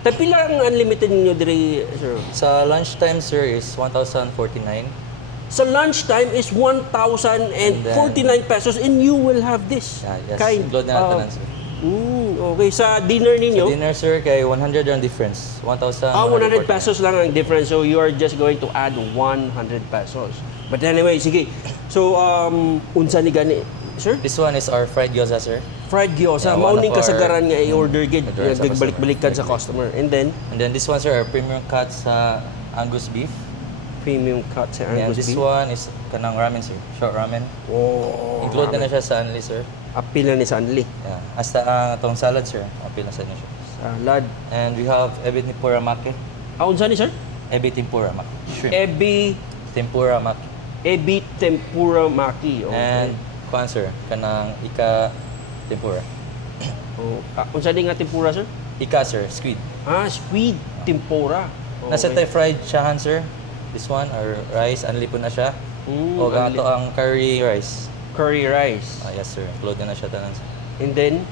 Pila ang unlimited ninyo diri, sir? Sa lunchtime, sir, is 1,049. Sa lunchtime is 1,049 pesos and you will have this. Yeah, yes. Include na natin, sir. Okay, sa dinner ninyo? Sa dinner, sir, kay 100 ang difference. 1,000. 100 pesos lang ang difference. So you are just going to add 100 pesos. But anyway, sige. So, unsa ni gani, sir? This one is our fried gyoza, sir. Fried gyoza. Yeah, one Mauning of our- kasagaran nga i-order gid. Order sa Nagbalik-balikan sa customer. And then, this one, sir, our premium cut sa Angus beef. premium cut sa And Angus this beef. one is kanang ramen, sir. Short ramen. Oh, Include na siya sa Anli, sir. apil na ni Sanli. Yeah. Hasta itong salad, sir. Apil na sa inyo, sir. Salad. And we have ebi tempura maki. Unsa ni, sir? Ebi tempura maki. Shrimp. Ebi Tempura maki. tempura maki. Okay. And kuan, sir, kanang ika tempura. Unsa di nga tempura, sir? Ika, sir, squid. Squid tempura. Nasa tayo fried siyahan, sir. This one, or rice, anli po na siya. O gato ang curry rice. Curry rice. Yes, sir. Include na siya tanan, sir. And then,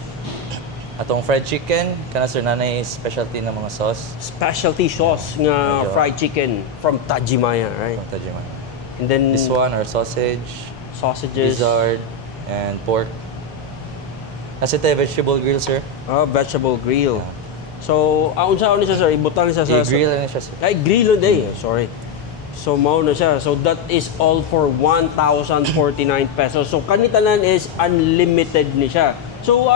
Atong fried chicken, kana sir, nanay specialty ng mga sauce. specialty sauce nga Medyo. fried chicken from Tajimaya, right? From Tajima. And then, This one, our sausage, sausages. gizzard, and pork. Nasa tayo vegetable grill, sir. Vegetable grill. So, unsa ni siya, sir? Ibutang siya sa... I-grill na siya, sir. Ay, grill day. Sorry. So, mao na siya. So, that is all for 1,049 pesos. So, kanitanan is unlimited ni siya. So,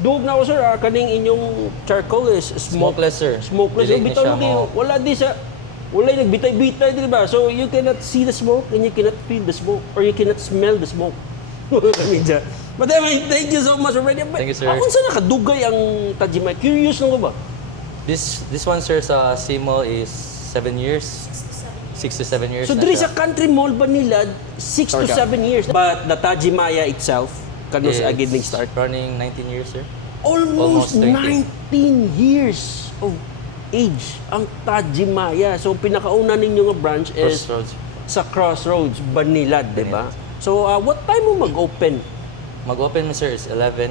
dug na ako, sir. Kaning inyong charcoal is Smokeless, sir. Smokeless. Dili So, ni bitaw siya lagi. Wala di sa... Wala yung nagbitay-bitay, di ba? So, you cannot see the smoke and you cannot feel the smoke or you cannot smell the smoke. Medya. But anyway, thank you so much already. Thank you, sir. Kung saan nakadugay ang Tajimaya? Curious lang ko ba? This one, sir, sa Simo is 7 years. 6 to 7 years So, na diri siya. sa country mall ba nila, 6 to 7 years? But the Tajimaya itself, kanos It's agad start? running 19 years, sir. Almost Almost 30. 19 years of age ang Tajimaya. So, pinakauna ninyo nga branch is Crossroads. sa Crossroads, Banilad, di ba? So, what time mo mag-open? Mag-open mo, sir, is 11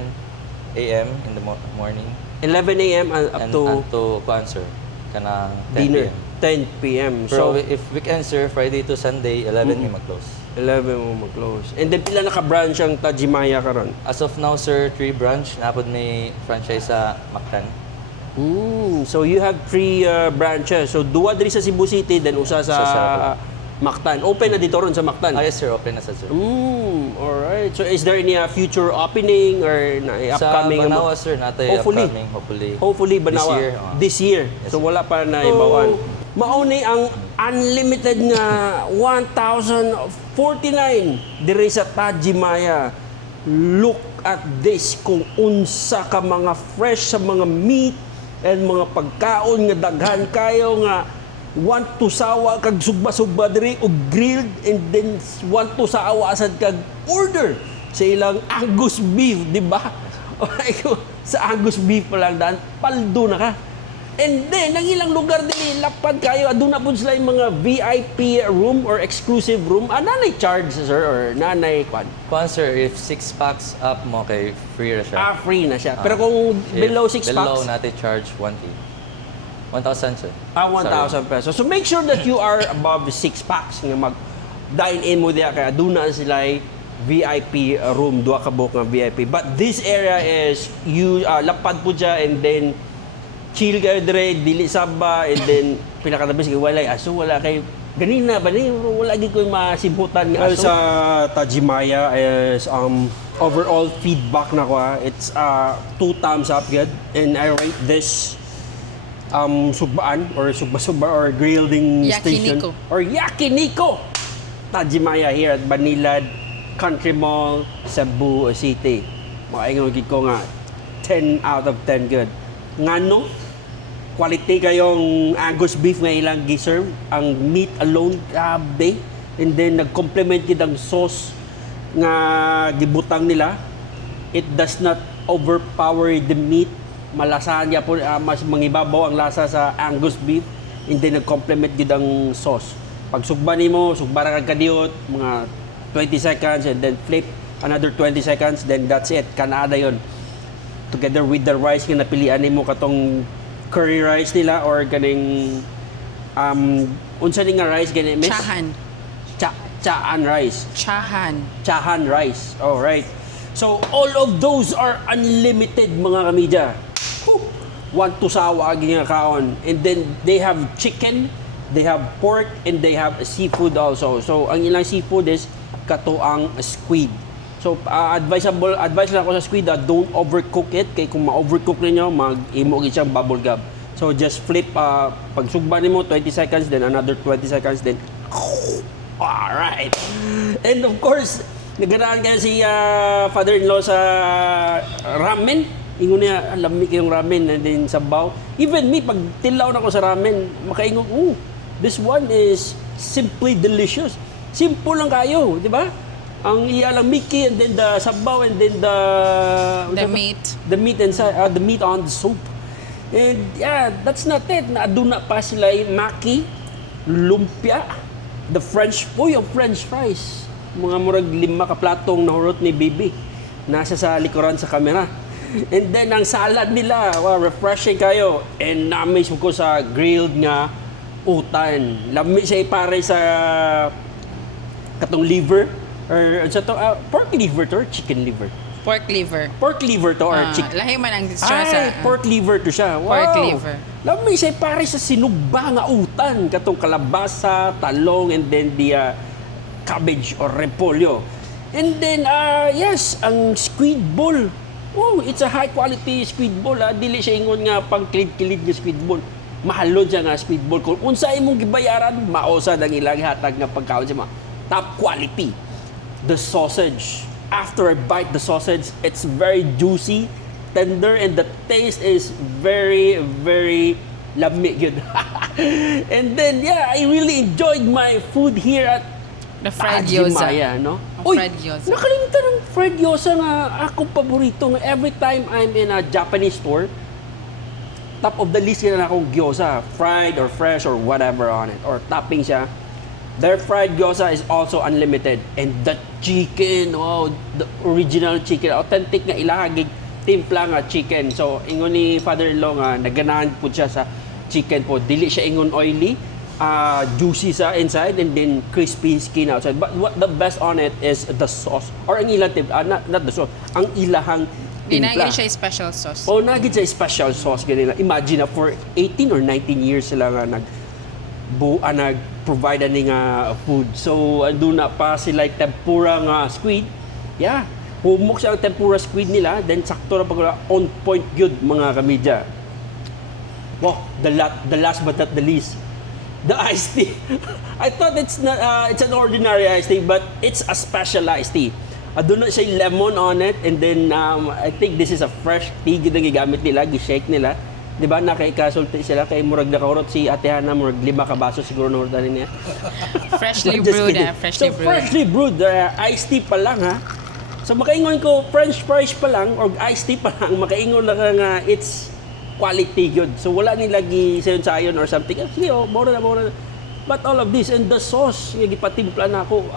a.m. in the morning. 11 a.m. up And to to kuan, sir, kanang 10 dinner, p.m. 10 p.m. Pero So, if weekend, sir, Friday to Sunday, 11 may mag-close. 11 mo mag-close. And then, pila naka-branch ang Tajimaya karon? As of now, sir, 3 branch. Napod may franchise sa Mactan. So you have 3 branches. So duwa diri sa Cebu City, then usa sa Sa Mactan. Open na dito ron sa Mactan. Yes, sir. Open na sa sir. Alright. So is there any future opening or upcoming? Sa Banawa, sir, natay Hopefully. upcoming. Hopefully Banawa. This year. This year. So wala pa na ibawan. Mauni ang unlimited nga 1,049 diri sa Tajimaya. Look at this kung unsa ka mga fresh sa mga meat and mga pagkaon nga daghan kayo nga want to sawa kag sugba-sugba diri og grilled and then want to sawa asad kag order sa ilang Angus beef, di ba? Sa Angus beef pa lang daan, paldo na ka. And then, ang ilang lugar din, lapad kayo, aduna po sila yung mga VIP room or exclusive room. Nanay charge, sir, or nanay kwan? Kuan, sir, if 6 packs up mo, kay free na siya. Free na siya. Pero kung below 6 below packs, natin charge 1K. 1,000, sir. 1,000 pesos. So make sure that you are above the 6 packs nga mag-dine in mo diya kaya aduna sila VIP room, duha ka buok nga VIP. But this area is lapad po dya and then chill kayo dire, dili saba, and then pinakadabis kay walay aso, wala kay ganina ba ni wala gid ko masibutan nga aso. Sa Tajimaya is overall feedback na ko, it's 2 thumbs up good and I rate this sugbaan or sugba-sugba or grilling station Yakiniko. or Yakiniko Tajimaya here at Banilad Country Mall, Cebu City. Makaingon gid ko nga 10 out of 10 good. Ngano? Quality kayong Angus beef nga ilang giserve. Ang meat alone, grabe. And then, nag-complement gid ang sauce nga gibutang nila. It does not overpower the meat. Malasahan niya po, mas mangibabaw ang lasa sa Angus beef. And then, nag-complement gid ang sauce. Pag sugba nimo, sugba ra kag kadiot, mga 20 seconds, and then flip another 20 seconds, then that's it. Kanada yon. Together with the rice nga napilian nimo katong curry rice nila or ganing unsa ni nga rice gani miss? Chahan. Chaan rice. Chahan rice. All right. So all of those are unlimited mga kamidya. Whew. Want to sawa agi nga kaon. And then they have chicken, they have pork, and they have seafood also. So ang ilang seafood is katuang squid. So advice lang ako sa squid, don't overcook it kay kung ma-overcook ninyo mag-imo gid siyang bubble gum. So just flip pag sugba nimo 20 seconds then another 20 seconds then alright. And of course, naganaan kaya si father-in-law sa ramen. Ingon niya, alam mi kayong ramen and then sabaw. Even me, pag tilaw na ko sa ramen, makaingon, this one is simply delicious. Simple lang kayo, di ba? Ang iya lang Mickey and then the sabaw and then The meat. The meat inside, the meat on the soup. And yeah, that's not it. Naaduna pa sila maki, lumpia, the French fries. Mga murag 5 ka platong nahurot ni Bibi. Nasa sa likuran sa kamera. And then ang salad nila, wow, refreshing kayo. And na-amaze ko sa grilled nga utan. Lami siya ipare sa katong liver or sa to pork liver to or chicken liver. Pork liver. Pork liver to or chicken. Lahi man ang siya sa... Pork liver to siya. Wow. Pork liver. Lami siya pare sa sinugba nga utan. Katong kalabasa, talong, and then the cabbage or repolyo. And then, yes, ang squid ball. Oh, it's a high quality squid ball. Dili siya ingon nga pang kilid-kilid nga squid ball. Mahalon siya nga squid ball. Kung unsa imong gibayaran, maosa ang ilang hatag nga pagkaon siya. Top quality. The sausage. After I bite the sausage, it's very juicy, tender, and the taste is very, very lamig yun. And then, yeah, I really enjoyed my food here at The fried gyoza. Tajimaya, no? Fried gyoza. Nakalimutan ng fried gyoza nga akong paborito. Every time I'm in a Japanese store, top of the list na akong gyoza, fried or fresh or whatever on it, or topping siya. Their fried gyoza is also unlimited. And the chicken, oh, the original chicken, authentic nga ilahagig timpla nga chicken. So, ingon ni father-in-law nga, naganahan po siya sa chicken po. Dili siya ingon oily, juicy sa inside and then crispy skin outside. But what the best on it is the sauce. Or ang ilang timpla, not the sauce, ang ilahang timpla. Dinagin siya special sauce. Oh, nagit sa special sauce ganila. Imagine na for 18 or 19 years sila nga nag-provide ni nga food. So, andun na pa sila tempura nga squid. Yeah. Humok siya ang tempura squid nila. Then, sakto na pag on point good mga kamidya. Wow, the last but not the least. The iced tea. I thought it's not, it's an ordinary iced tea, but it's a special iced tea. Doon na siya lemon on it, and then I think this is a fresh tea na gigamit nila, gi-shake nila. Di ba, nakaikasulti sila kay murag nakahurot si Ate Hana, murag 5 ka baso siguro nahurutan niya. Freshly Just brewed, kidding. freshly So, brewed. freshly brewed, iced tea pa lang ha. So makaingon ko, French fries pa lang, or iced tea pa lang, makaingon na ka nga, it's quality good. So wala nila sayon or something. Sige, mura na. But all of this, and the sauce, yung gipatimpla na ako,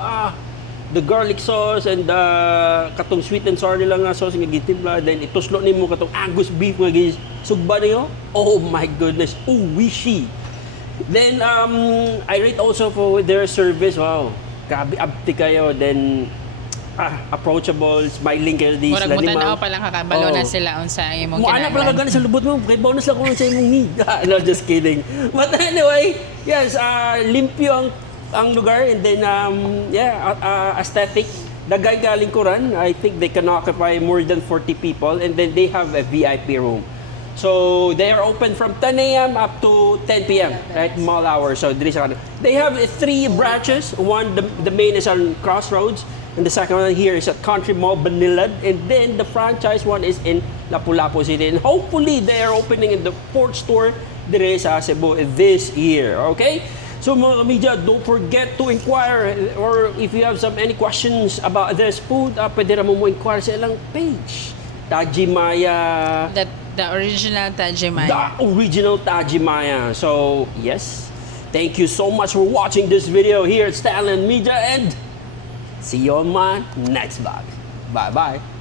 the garlic sauce and the katong sweet and sour nila nga sauce nga gitimpla, then ituslo nimo katong Angus beef nga sugba niyo. Oh my goodness, wishy. Then I rate also for their service. Wow, grabe abti kayo. Then approachable, smiling kayo di Murag sila mo ni tanaw ma'am. pa lang kakabalo na sila unsa imong Mo ana pala kagani sa lubot mo, kay bonus lang ko sa imong need. No, just kidding. But anyway, yes, limpyo ang lugar, and then aesthetic. Dagay galing Kuran. I think they can occupy more than 40 people, and then they have a VIP room. So they are open from 10 a.m. up to 10 p.m. right, mall hours. So they have 3 branches. One, the main is on Crossroads, and the second one here is at Country Mall Banilad, and then the franchise one is in Lapu-Lapu City. And hopefully they are opening in the 4th store dire sa Cebu this year. Okay. So mga media, don't forget to inquire, or if you have any questions about this food, pwede na mo inquire sa ilang page. Tajimaya. The original Tajimaya. The original Tajimaya. So, yes. Thank you so much for watching this video here at Stanley Media, and see you on my next vlog. Bye-bye.